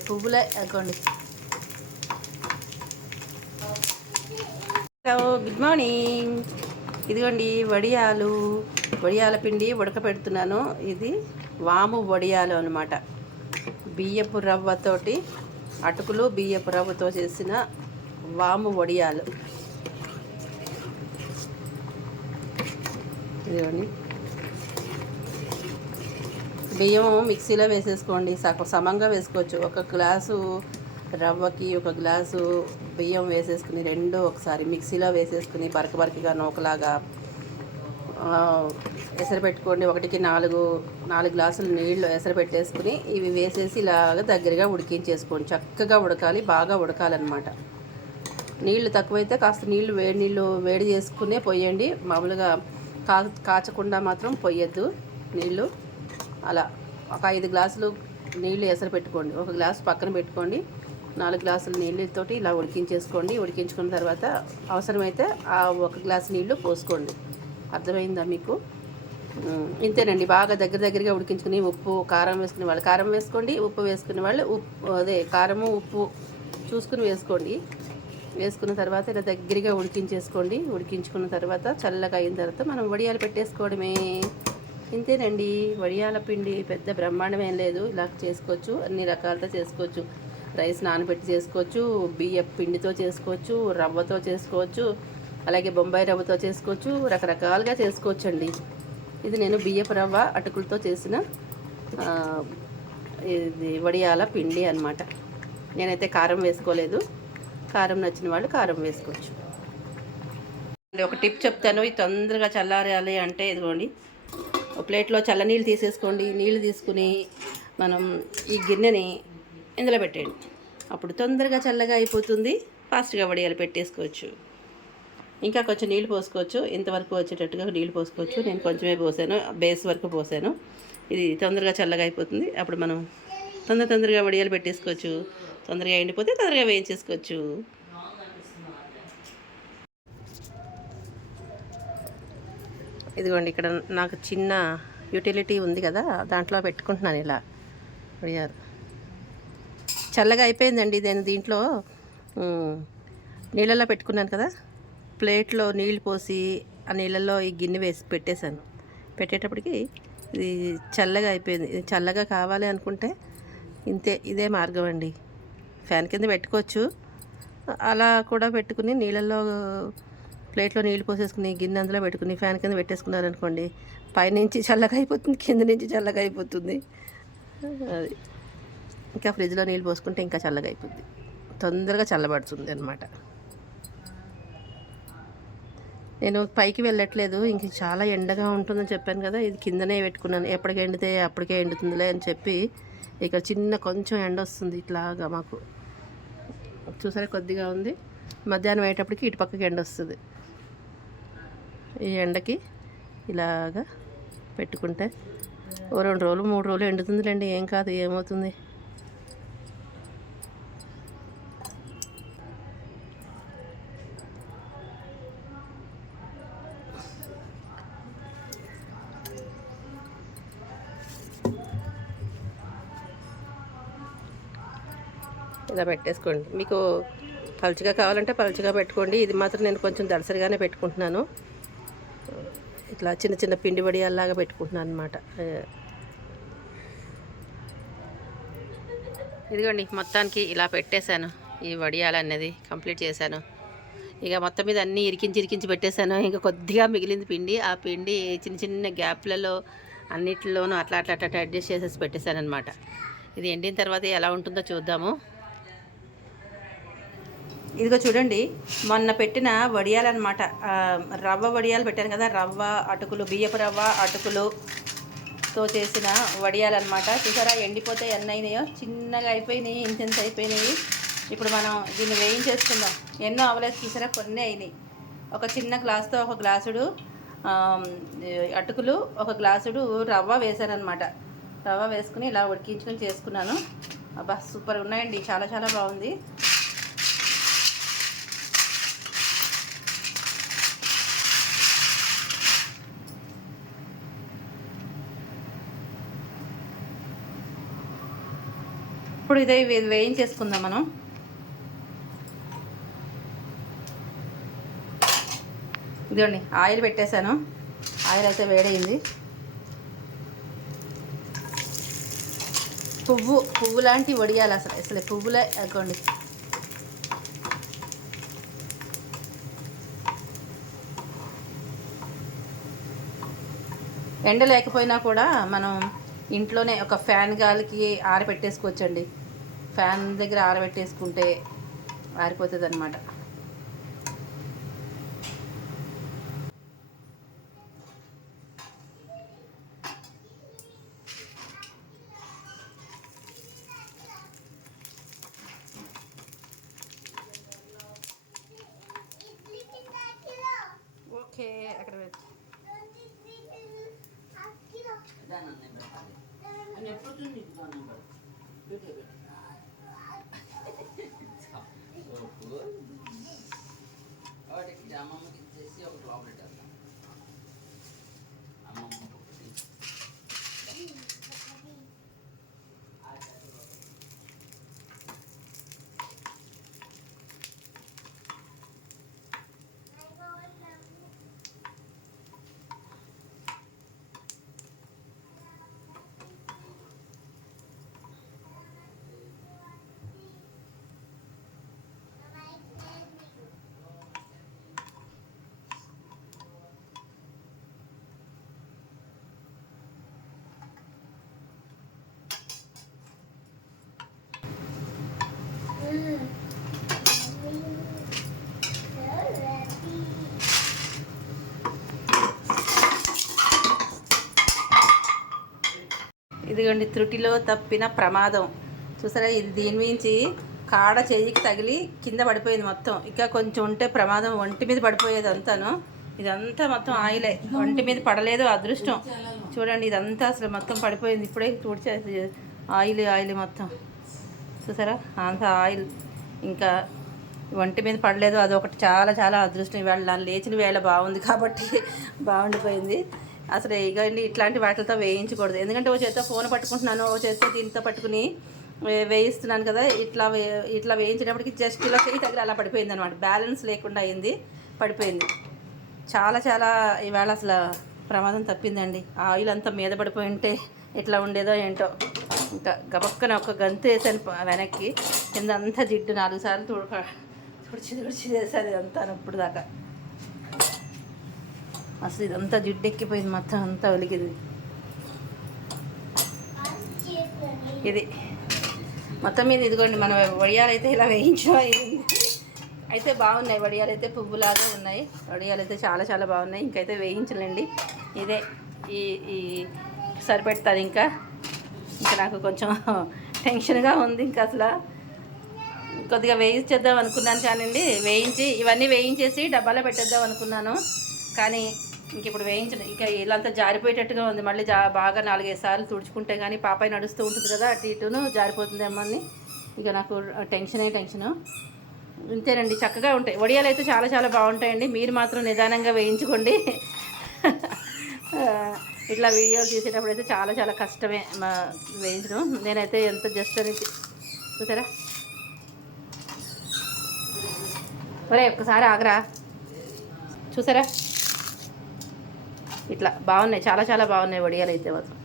పువ్వులే అనుకోండి hello good morning ఇదిగోండి వడియాలు వడియాల పిండి ఉడకపెడుతున్నాను. ఇది వాము వడియాలు అనమాట బియ్యపు రవ్వతోటి అటుకులు బియ్యపు రవ్వతో చేసిన వాము వడియాలు. ఇదిగోండి. బియ్యం మిక్సీలో వేసేసుకోండి సగం సమంగా వేసుకోవచ్చు. ఒక గ్లాసు రవ్వకి ఒక గ్లాసు బియ్యం వేసేసుకుని రెండు ఒకసారి మిక్సీలో వేసేసుకుని బరక బరకగా నూకలాగా ఎసరు పెట్టుకోండి. ఒకటికి నాలుగు నాలుగు గ్లాసులు నీళ్ళు ఎసరు పెట్టేసుకుని ఇవి వేసేసి ఇలాగ దగ్గరగా ఉడికించేసుకోండి. చక్కగా ఉడకాలి బాగా ఉడకాలన్నమాట. నీళ్ళు తక్కువైతే కాస్త నీళ్ళు వేడి నీళ్ళు వేడి చేసుకునే పోయండి. మామూలుగా కా కాచకుండా మాత్రం పొయ్యొద్దు నీళ్ళు. అలా ఒక ఐదు గ్లాసులు నీళ్ళు ఎసరు పెట్టుకోండి. ఒక గ్లాసు పక్కన పెట్టుకోండి. నాలుగు గ్లాసులు నీళ్ళతోటి ఇలా ఉడికించేసుకోండి. ఉడికించుకున్న తర్వాత అవసరమైతే ఆ ఒక గ్లాస్ నీళ్ళు పోసుకోండి. అర్థమైందా మీకు? ఇంతేనండి. బాగా దగ్గర దగ్గరగా ఉడికించుకుని ఉప్పు కారం వేసుకునే వాళ్ళు కారం వేసుకోండి ఉప్పు వేసుకునే వాళ్ళు ఉప్పు అదే కారము ఉప్పు చూసుకుని వేసుకోండి. వేసుకున్న తర్వాత ఇలా దగ్గరగా ఉడికించేసుకోండి. ఉడికించుకున్న తర్వాత చల్లగా అయిన తర్వాత మనం వడియాలు పెట్టేసుకోవడమే. ఇంతేనండి వడియాల పిండి పెద్ద బ్రహ్మాండం ఏం లేదు. ఇలా చేసుకోవచ్చు అన్ని రకాలతో చేసుకోవచ్చు. రైస్ నానబెట్టి చేసుకోవచ్చు బియ్య పిండితో చేసుకోవచ్చు రవ్వతో చేసుకోవచ్చు అలాగే బొంబాయి రవ్వతో చేసుకోవచ్చు రకరకాలుగా చేసుకోవచ్చు అండి ఇది నేను బియ్యపు రవ్వ అటుకులతో చేసిన ఇది వడియాల పిండి అన్నమాట. నేనైతే కారం వేసుకోలేదు. కారం నచ్చిన వాళ్ళు కారం వేసుకోవచ్చు. ఒక టిప్ చెప్తాను. ఇది తొందరగా చల్లారాలి అంటే ఇదిగోండి. ప్లేట్లో చల్లనీళ్ళు తీసేసుకోండి. నీళ్ళు తీసుకుని మనం ఈ గిన్నెని ఇందులో పెట్టేయండి. అప్పుడు తొందరగా చల్లగా అయిపోతుంది. ఫాస్ట్గా వడియాలు పెట్టేసుకోవచ్చు. ఇంకా కొంచెం నీళ్ళు పోసుకోవచ్చు. ఇంతవరకు వచ్చేటట్టుగా నీళ్ళు పోసుకోవచ్చు. నేను కొంచెమే పోసాను. బేస్ వరకు పోసాను. ఇది తొందరగా చల్లగా అయిపోతుంది. అప్పుడు మనం తొందర తొందరగా వడియాలు పెట్టేసుకోవచ్చు. తొందరగా ఎండిపోతే తొందరగా వేయించేసుకోవచ్చు. ఇదిగోండి ఇక్కడ నాకు చిన్న యూటిలిటీ ఉంది కదా దాంట్లో పెట్టుకుంటున్నాను ఇలా. అడిగారు. చల్లగా అయిపోయిందండి నేను దీంట్లో. నీళ్ళలో పెట్టుకున్నాను కదా ప్లేట్లో నీళ్ళు పోసి ఆ నీళ్ళల్లో ఈ గిన్నె వేసి పెట్టేశాను. పెట్టేటప్పటికి ఇది చల్లగా అయిపోయింది. ఇది చల్లగా కావాలి అనుకుంటే ఇంతే ఇదే మార్గం అండి. ఫ్యాన్ కింద పెట్టుకోవచ్చు. అలా కూడా పెట్టుకుని నీళ్ళల్లో ప్లేట్లో నీళ్ళు పోసేసుకుని గిన్నె అందులో పెట్టుకుని ఫ్యాన్ కింద పెట్టేసుకున్నారు అనుకోండి పైనుంచి చల్లగా అయిపోతుంది కింద నుంచి చల్లగా అయిపోతుంది అది. ఇంకా ఫ్రిడ్జ్లో నీళ్ళు పోసుకుంటే ఇంకా చల్లగా అయిపోతుంది తొందరగా చల్లబడుతుంది అనమాట నేను పైకి వెళ్ళట్లేదు ఇంక చాలా ఎండగా ఉంటుందని చెప్పాను కదా ఇది కిందనే పెట్టుకున్నాను. ఎప్పటికి ఎండితే అప్పటికే ఎండుతుందిలే అని చెప్పి ఇక్కడ చిన్న కొంచెం ఎండ వస్తుంది ఇట్లాగా మాకు. చూసారా కొద్దిగా ఉంది. మధ్యాహ్నం అయ్యేటప్పటికి ఇటు పక్కకి ఎండ వస్తుంది. ఈ ఎండకి ఇలాగా పెట్టుకుంటే ఓ రెండు రోజులు మూడు రోజులు ఎండుతుందిలేండి. ఏం కాదు ఏమవుతుంది? ఇలా పెట్టేసుకోండి. మీకు పలుచగా కావాలంటే పలుచగా పెట్టుకోండి. ఇది మాత్రం నేను కొంచెం దళసరిగానే పెట్టుకుంటున్నాను. ఇట్లా చిన్న చిన్న పిండి వడియాల్లాగా పెట్టుకుంటున్నాను అనమాట ఇదిగోండి మొత్తానికి ఇలా పెట్టేశాను. ఈ వడియాలు అనేది కంప్లీట్ చేశాను. ఇక మొత్తం మీద అన్నీ ఇరికించి ఇరికించి పెట్టేశాను. ఇంకా కొద్దిగా మిగిలింది పిండి. ఆ పిండి చిన్న చిన్న గ్యాప్లలో అన్నిటిలోనూ అట్లా అట్లా అట్లా అడ్జస్ట్ చేసేసి పెట్టేశాను అనమాట ఇది ఎండిన తర్వాత ఎలా ఉంటుందో చూద్దాము. ఇదిగో చూడండి మొన్న పెట్టిన వడియాలన్నమాట. రవ్వ వడియాలు పెట్టాను కదా రవ్వ అటుకులు బియ్యపు రవ్వ అటుకులు తో చేసిన వడియాలన్నమాట. చూసారా ఎండిపోతే ఎన్ని అయినాయో చిన్నగా అయిపోయినాయి ఇంత ఇంత అయిపోయినాయి. ఇప్పుడు మనం దీన్ని వేయించేసుకుందాం. ఎన్నో అవలేదు చూసారా కొన్ని అయినాయి. ఒక చిన్న గ్లాస్తో ఒక గ్లాసుడు అటుకులు ఒక గ్లాసుడు రవ్వ వేసానమాట రవ్వ వేసుకుని ఇలా ఉడికించుకొని చేసుకున్నాను. అబ్బా సూపర్ ఉన్నాయండి చాలా చాలా బాగుంది. ఇప్పుడు ఇదే వేయించేసుకుందాం మనం. ఇదిగోండి ఆయిల్ పెట్టేశాను. ఆయిల్ అయితే వేడైంది పువ్వు పువ్వు లాంటి వడియాలి అసలు అసలు పువ్వులే అనుకోండి. ఎండ లేకపోయినా కూడా మనం ఇంట్లోనే ఒక ఫ్యాన్ గాలికి ఆరబెట్టేసుకోవచ్చండి. ఫ్యాన్ దగ్గర ఆరబెట్టేసుకుంటే ఆరిపోతుంది అనమాట ఇదిగోండి త్రుటిలో తప్పిన ప్రమాదం. చూసారా ఇది దీని మించి కాడ చెయ్యికి తగిలి కింద పడిపోయింది మొత్తం. ఇక కొంచెం ఉంటే ప్రమాదం ఒంటి మీద పడిపోయేది అంతాను. ఇదంతా మొత్తం ఆయిలే. ఒంటి మీద పడలేదు అదృష్టం. చూడండి ఇదంతా అసలు మొత్తం పడిపోయింది. ఇప్పుడే తుడిచేది ఆయిల్ ఆయిల్ మొత్తం. చూసారా? అంత ఆయిల్. ఇంకా ఒంటి మీద పడలేదు. అదొకటి చాలా చాలా అదృష్టం. ఇవాళ నన్ను లేచిన వేళ బాగుంది కాబట్టి బాగుండిపోయింది. అసలు ఇక ఇట్లాంటి వాటితో వేయించకూడదు. ఎందుకంటే ఓ చేత్తో ఫోన్ పట్టుకుంటున్నాను ఓ చేత్తో దీంతో పట్టుకుని వేయిస్తున్నాను కదా ఇట్లా వే ఇట్లా వేయించేటప్పటికి జస్ట్ ఇలా చేయి తగిలి అలా పడిపోయింది అనమాట బ్యాలెన్స్ లేకుండా అయింది పడిపోయింది. చాలా చాలా ఇవాళ అసలు ప్రమాదం తప్పిందండి. ఆయిల్ అంతా మీద పడిపోయి ఉంటే ఎట్లా ఉండేదో ఏంటో. గబక్కన ఒక గంతు వేసాను వెనక్కి. కింద అంతా జిడ్డు నాలుగు సార్లు తుడక తుడిచి తుడిచి వేసాను ఇదంతా ఇప్పుడు దాకా. అసలు ఇదంతా జిడ్డు ఎక్కిపోయింది మొత్తం అంతా ఒలిగింది ఇది. మొత్తం మీద ఇదిగోండి మన వడియాలు అయితే ఇలా వేయించడం అయింది అయితే బాగున్నాయి వడియాలు అయితే పువ్వులాగా ఉన్నాయి. వడియాలు అయితే చాలా చాలా బాగున్నాయి. ఇంకైతే వేయించలేండి. ఇదే ఈ ఈ ఇంకా. ఇంకా నాకు కొంచెం టెన్షన్గా ఉంది ఇంకా అసలు. కొద్దిగా వేయించేద్దాం అనుకున్నాను కానండి వేయించి ఇవన్నీ వేయించేసి డబ్బాలో పెట్టేద్దాం అనుకున్నాను. కానీ ఇంక ఇప్పుడు వేయించిన. ఇంకా ఇలాంతా జారిపోయేటట్టుగా ఉంది. మళ్ళీ జా బాగా నాలుగైదు సార్లు తుడుచుకుంటే కానీ పాపాయి నడుస్తూ ఉంటుంది కదా అటు ఇటును జారిపోతుంది అమ్మని ఇక నాకు టెన్షనే టెన్షను. ఇంతేనండి చక్కగా ఉంటాయి. వడియాలు అయితే చాలా చాలా బాగుంటాయండి. మీరు మాత్రం నిదానంగా వేయించుకోండి. ఇట్లా వీడియోలు తీసేటప్పుడు అయితే చాలా చాలా కష్టమే మా వేయించడం. నేనైతే ఎంత జస్ట్ అని చూసారా? ఒరే ఒక్కసారి ఆగరా. చూసారా? ఇట్లా బాగున్నాయి చాలా చాలా బాగున్నాయి వడియాలు అయితే మాత్రం.